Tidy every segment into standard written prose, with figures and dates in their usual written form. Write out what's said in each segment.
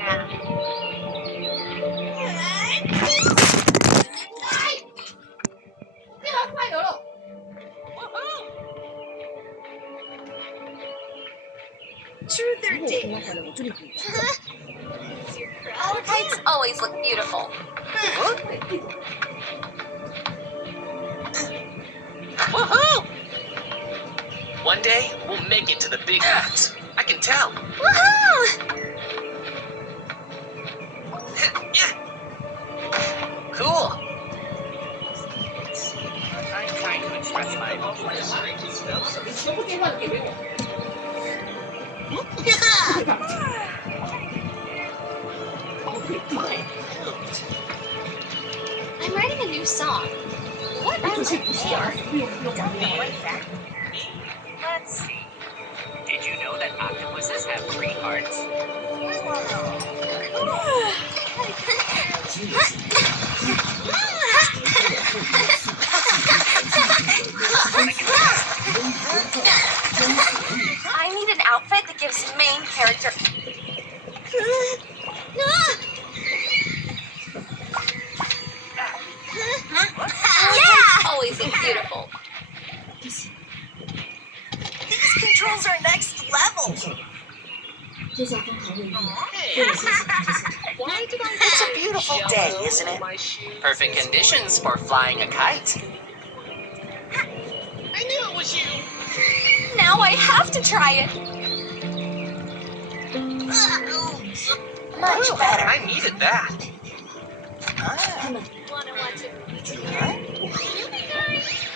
啊。Truth or dare? All kites always look beautiful. Woohoo! One day, we'll make it to the big woods. I can tell. Woohoo! Cool. I'm trying to express my emotions. I'm writing a new song. What are you here? Let's see. Did you know that octopuses have 3 hearts? I need an outfit that gives main character. Yeah! Always look beautiful. These controls are next level. It's a beautiful day, isn't it? Perfect conditions for flying a kite. I knew it was you. Now I have to try it. Much better. I needed that. Wanna watch a movie?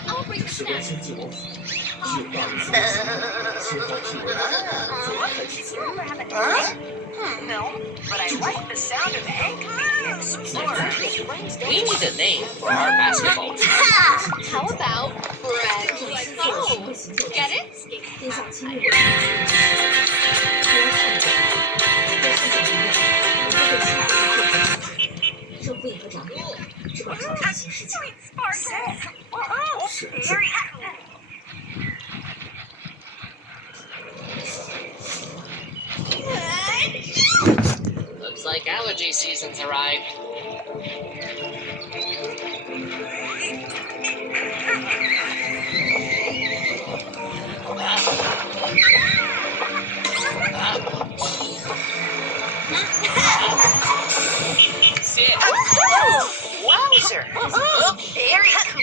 I'll bring the snacks. No, but I like the sound of Hank being explored. We need a name for our basketball team. How about Bread Like Home? Get it? Sweet Spartans. Whoa, very cool. Looks like allergy season's arrived. Sit. Wowzer! Very cool.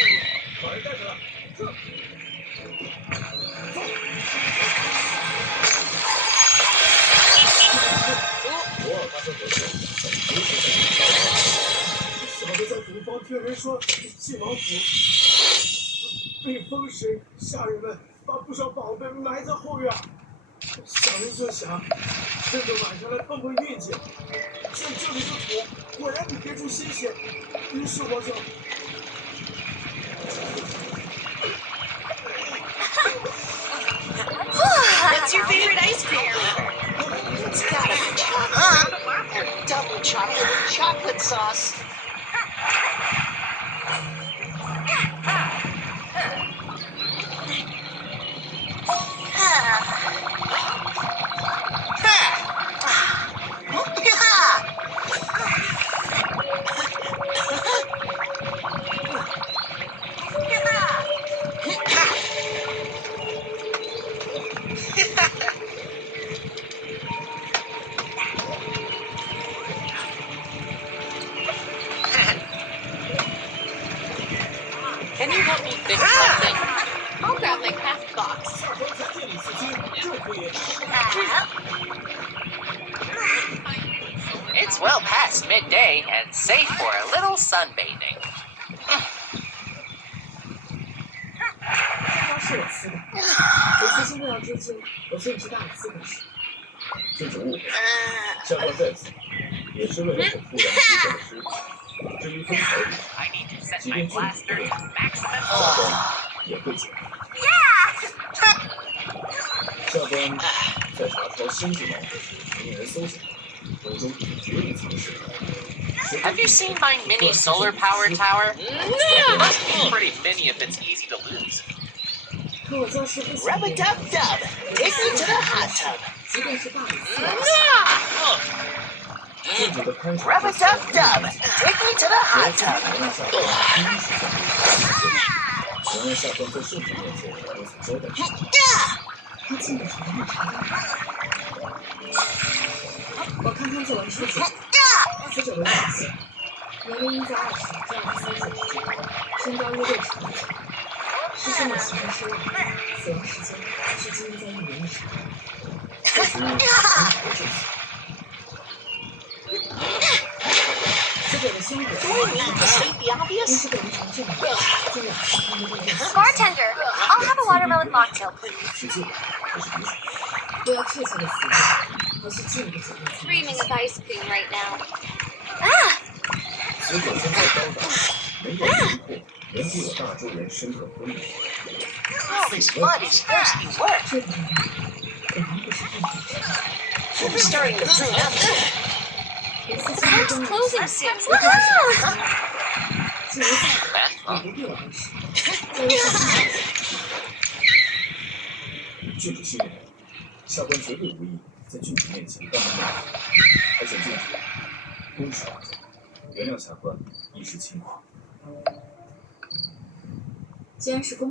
What's your favorite ice cream? It's gotta be chocolate. Double chocolate with chocolate sauce. Can you help me fix something? I'll grab my craft box. It's well past midday and safe for a little sunbathing. 它是有刺的，有刺心都要接近5寸之大的刺可是。这种物相关在此，也是为了守护人出现的尸体。至于风头， I need to set 即 my 便距离 blaster 不远， to maximum 下端也会解。下端在查抄星际盲盒时，名人搜索，当中绝对藏尸。 Have you seen my mini solar power tower? It must be pretty mini if it's easy to lose. 可我就是不想 Rub-a-dub-dub! Take me to the hot tub. 即便是大理寺，禁止的看守 Rub a dub dub. Take me to the hot tub. 能让下官在圣主面前有所交代。他进得怎么那么长？我看看作文书籍，死者为男性，年龄应在20至23岁之间，身高约60厘米，失身的行为失望，死亡时间需经应在1年以上。确实，安排的这死者的胸骨 State the 应 obvious. 是被人从这里经2次穿越的 Bartender, I'll have a watermelon mocktail, please. 世界还是敌手。不要确切的死因，还是进一步检验才能 Dreaming of ice cream right now. 死者身材高大，眉眼灵活，原具有大洲人深刻婚礼。 All this fun is thirsty work. 这个人果然不是犯罪者。 I'm starting to dream out there. Park's closing soon. 既然死也不必我当时，在微信上郡主信任我，下官绝对无意在郡主面前当面骂人。还请郡主公事大众，原谅下官一时轻狂。既然是公。